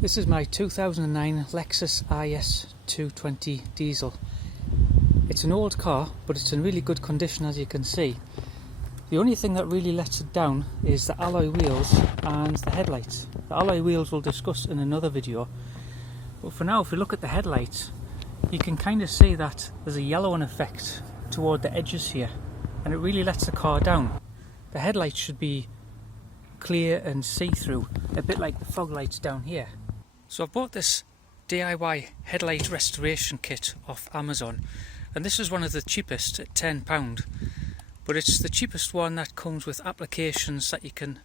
This is my 2009 Lexus IS 220 diesel. It's an old car, but it's in really good condition, as you can see. The only thing that really lets it down is the alloy wheels and the headlights. The alloy wheels we'll discuss in another video, but for now, if you look at the headlights, you can kind of see that there's a yellowing effect toward the edges here, and it really lets the car down. The headlights should be clear and see-through, a bit like the fog lights down here. So I've bought this DIY headlight restoration kit off Amazon, and this is one of the cheapest at £10, but it's the cheapest one that comes with applications that you can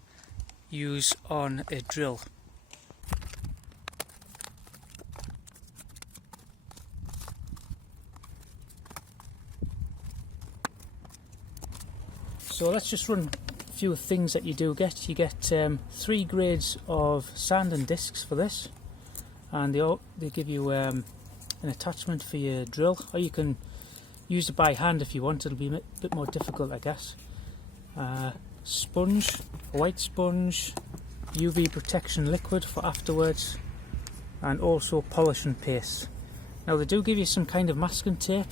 use on a drill. So let's just run a few things that you do get. You get 3 grades of sanding discs for this, and they give you an attachment for your drill, or you can use it by hand if you want. It'll be a bit more difficult, I guess. Sponge, a white sponge, UV protection liquid for afterwards, and also polishing paste. Now they do give you some kind of masking tape,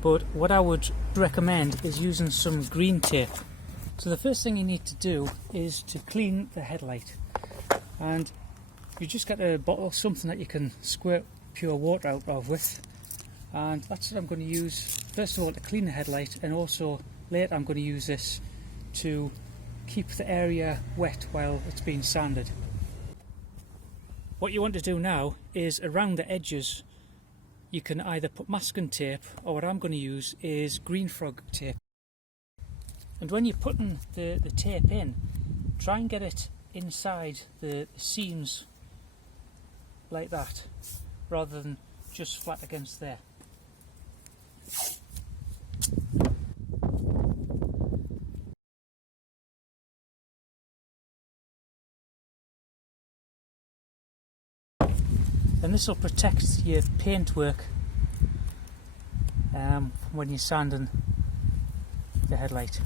but what I would recommend is using some green tape. So the first thing you need to do is to clean the headlight, and you just get a bottle, something that you can squirt pure water out of with, and that's what I'm going to use first of all to clean the headlight, and also later I'm going to use this to keep the area wet while it's being sanded. What you want to do now is around the edges you can either put masking tape, or what I'm going to use is green frog tape. And when you're putting the tape in, try and get it inside the seams like that, rather than just flat against there. And this will protect your paintwork when you're sanding the headlight.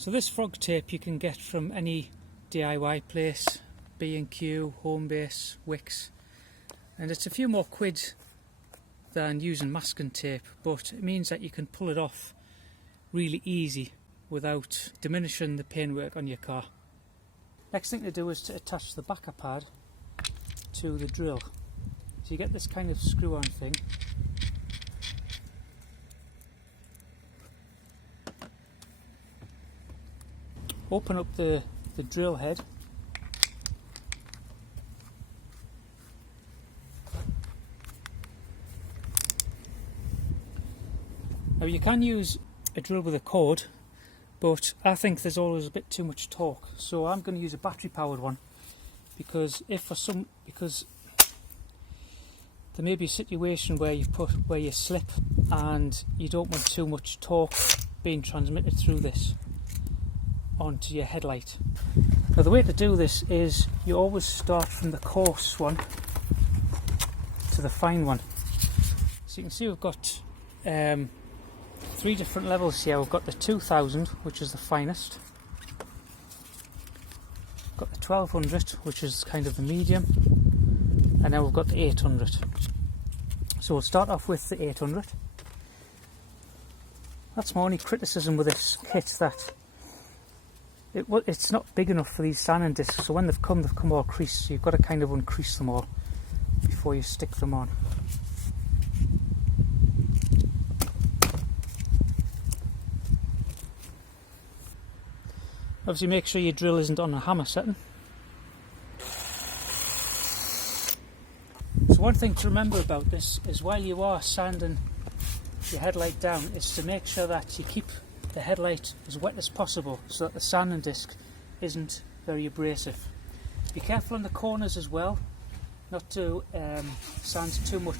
So this frog tape you can get from any DIY place, B&Q, Homebase, Wix, and it's a few more quid than using masking tape, but it means that you can pull it off really easy without diminishing the paintwork on your car. Next thing to do is to attach the backer pad to the drill. So you get this kind of screw-on thing. Open up the drill head, now you can use a drill with a cord, but I think there's always a bit too much torque, so I'm going to use a battery powered one, because there may be a situation where you slip and you don't want too much torque being transmitted through this onto your headlight. Now the way to do this is you always start from the coarse one to the fine one. So you can see we've got 3 different levels here. We've got the 2000, which is the finest, we've got the 1200, which is kind of the medium, and then we've got the 800. So we'll start off with the 800. That's my only criticism with this kit, that it's not big enough for these sanding discs, so when they've come all creased, so you've got to kind of uncrease them all before you stick them on. Obviously make sure your drill isn't on a hammer setting. So one thing to remember about this is, while you are sanding your headlight down, is to make sure that you keep the headlight as wet as possible, so that the sanding disc isn't very abrasive. Be careful on the corners as well, not to sand too much.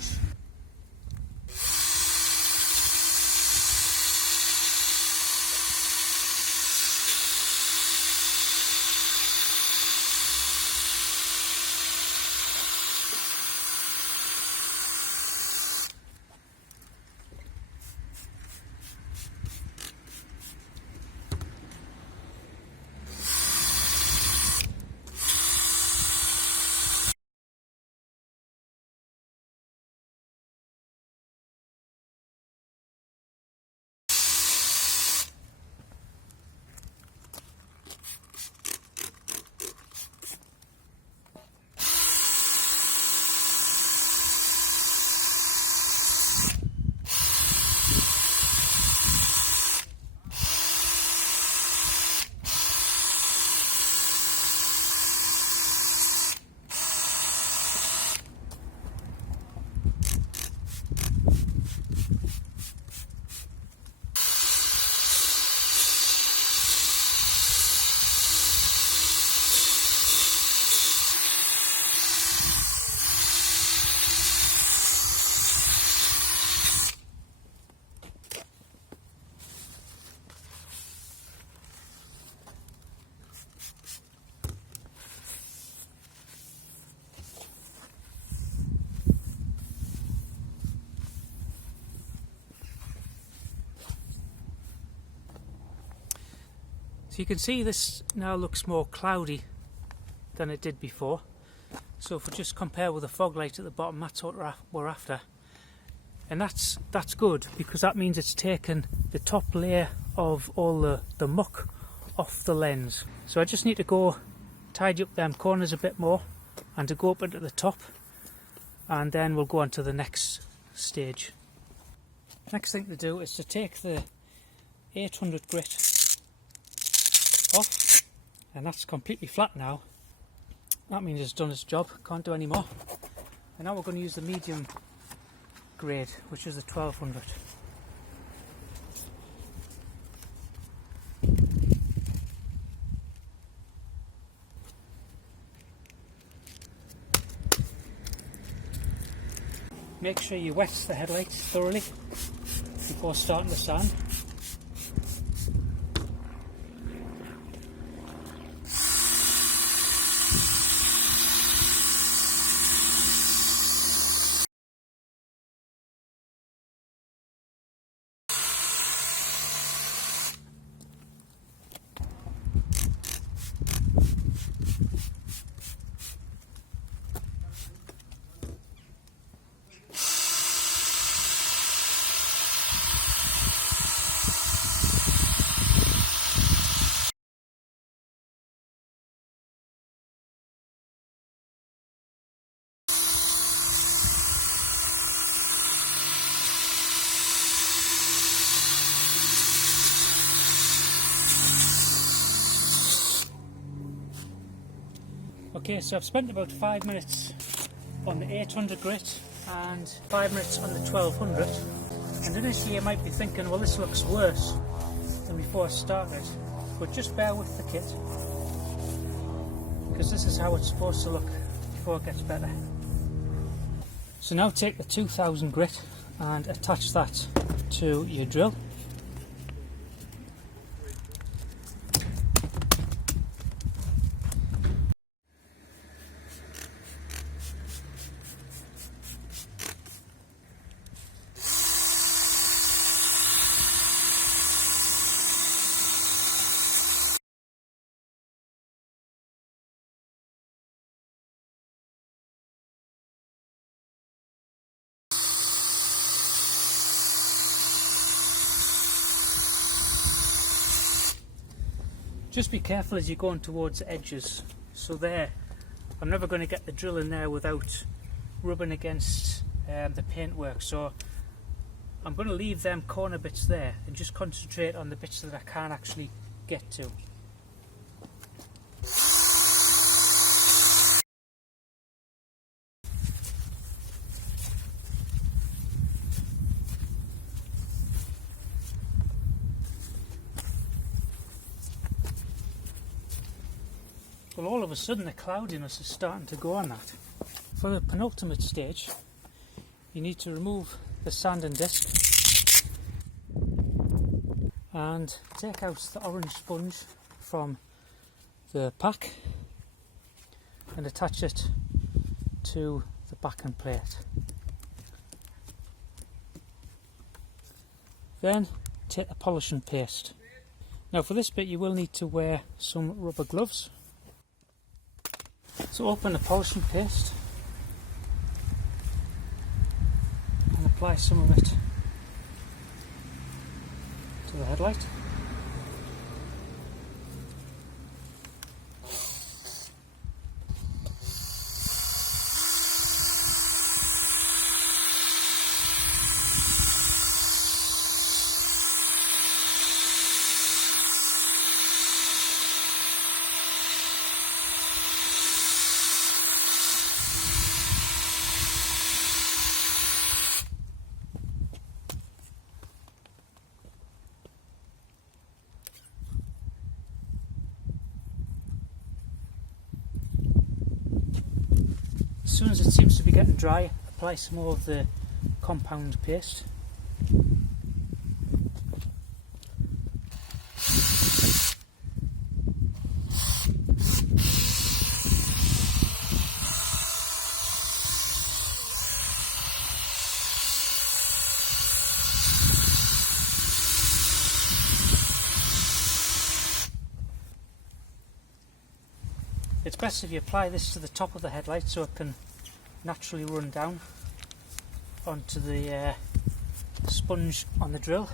So you can see this now looks more cloudy than it did before. So if we just compare with the fog light at the bottom, that's what we're after. And that's good, because that means it's taken the top layer of all the muck off the lens. So I just need to go tidy up them corners a bit more and to go up into the top, and then we'll go on to the next stage. Next thing to do is to take the 800 grit off, and that's completely flat now. That means it's done its job, can't do any more. And now we're going to use the medium grade, which is the 1200. Make sure you wet the headlights thoroughly before starting to sand. Okay, so I've spent about 5 minutes on the 800 grit and 5 minutes on the 1200, and initially you might be thinking, well, this looks worse than before I started, but just bear with the kit, because this is how it's supposed to look before it gets better. So now take the 2000 grit and attach that to your drill. Just be careful as you're going towards the edges. So there, I'm never going to get the drill in there without rubbing against the paintwork. So I'm going to leave them corner bits there and just concentrate on the bits that I can't actually get to. Well, all of a sudden the cloudiness is starting to go on that. For the penultimate stage, you need to remove the sanding disc and take out the orange sponge from the pack and attach it to the backing plate. Then take the polishing paste. Now for this bit you will need to wear some rubber gloves. So open the polishing paste and apply some of it to the headlight. As soon as it seems to be getting dry, apply some more of the compound paste. It's best if you apply this to the top of the headlight so it can naturally run down onto the sponge on the drill.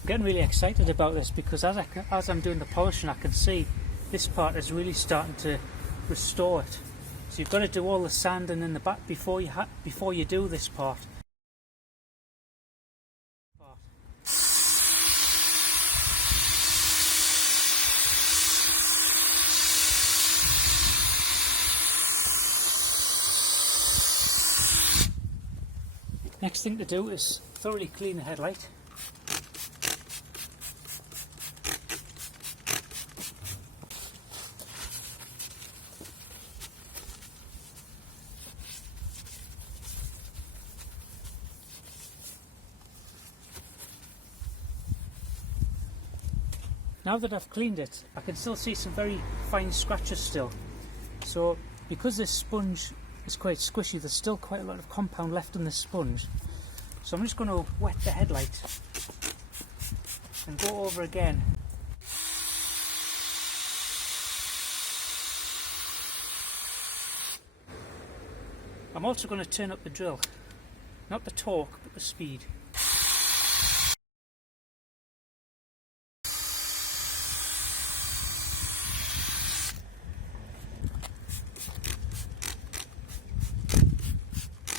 I'm getting really excited about this because as I'm doing the polishing I can see this part is really starting to restore it. So you've got to do all the sanding in the back before you do this part. Next thing to do is thoroughly clean the headlight. Now that I've cleaned it, I can still see some very fine scratches still. So because this sponge is quite squishy, there's still quite a lot of compound left in this sponge. So I'm just going to wet the headlight and go over again. I'm also going to turn up the drill, not the torque but the speed.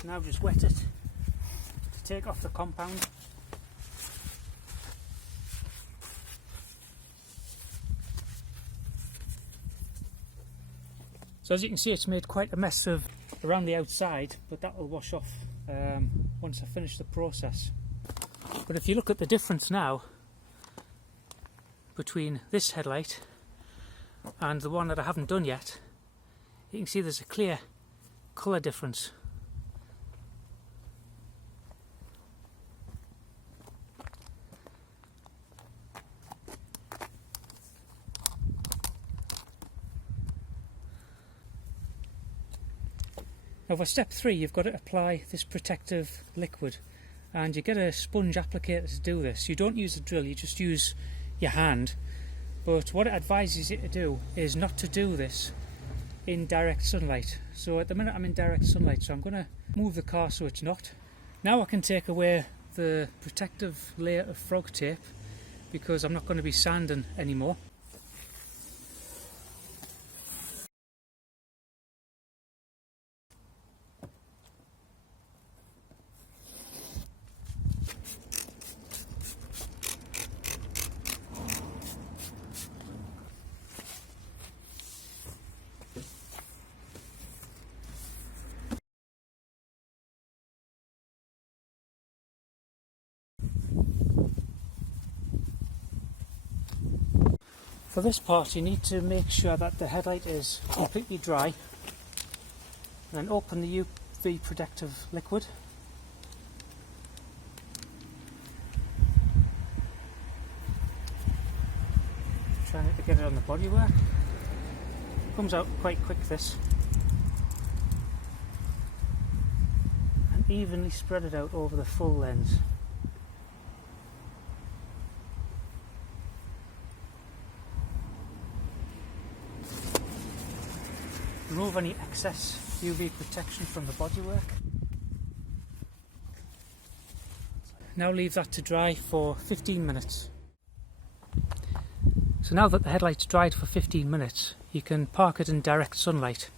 Now just wet it to take off the compound. So as you can see, it's made quite a mess of around the outside, but that will wash off once I finish the process. But if you look at the difference now between this headlight and the one that I haven't done yet, you can see there's a clear colour difference. Now for step 3, you've got to apply this protective liquid, and you get a sponge applicator to do this. You don't use a drill, you just use your hand. But what it advises you to do is not to do this in direct sunlight. So at the minute I'm in direct sunlight, so I'm going to move the car so it's not. Now I can take away the protective layer of frog tape because I'm not going to be sanding anymore. For this part you need to make sure that the headlight is completely dry. Then open the UV protective liquid. Try not to get it on the bodywork. Comes out quite quick this. And evenly spread it out over the full lens. Remove any excess UV protection from the bodywork. Now leave that to dry for 15 minutes. So now that the headlight's dried for 15 minutes, you can park it in direct sunlight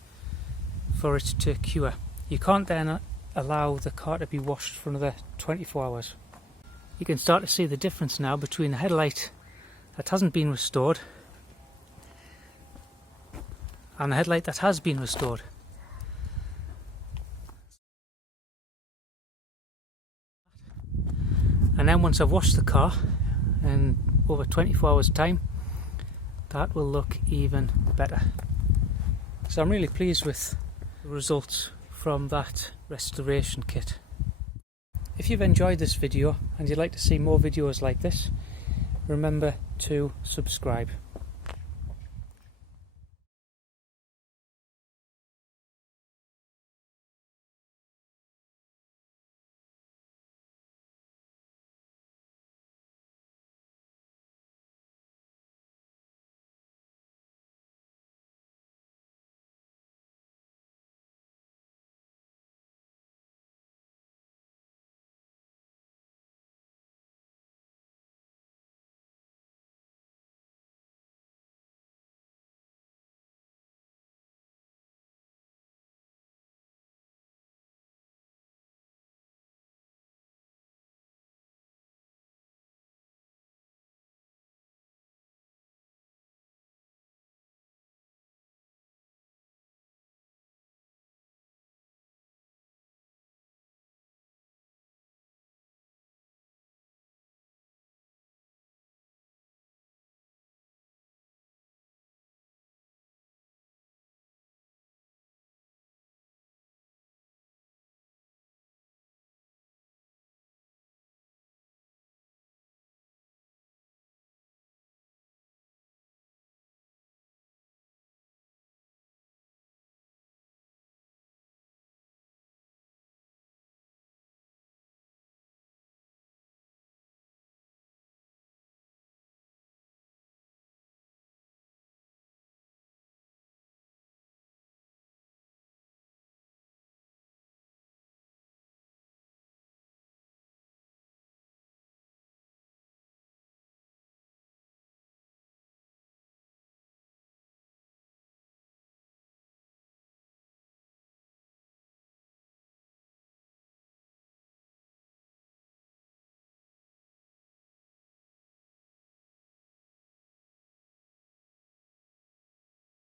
for it to cure. You can't then allow the car to be washed for another 24 hours. You can start to see the difference now between the headlight that hasn't been restored and the headlight that has been restored. And then once I've washed the car in over 24 hours time, that will look even better. So I'm really pleased with the results from that restoration kit. If you've enjoyed this video and you'd like to see more videos like this, remember to subscribe.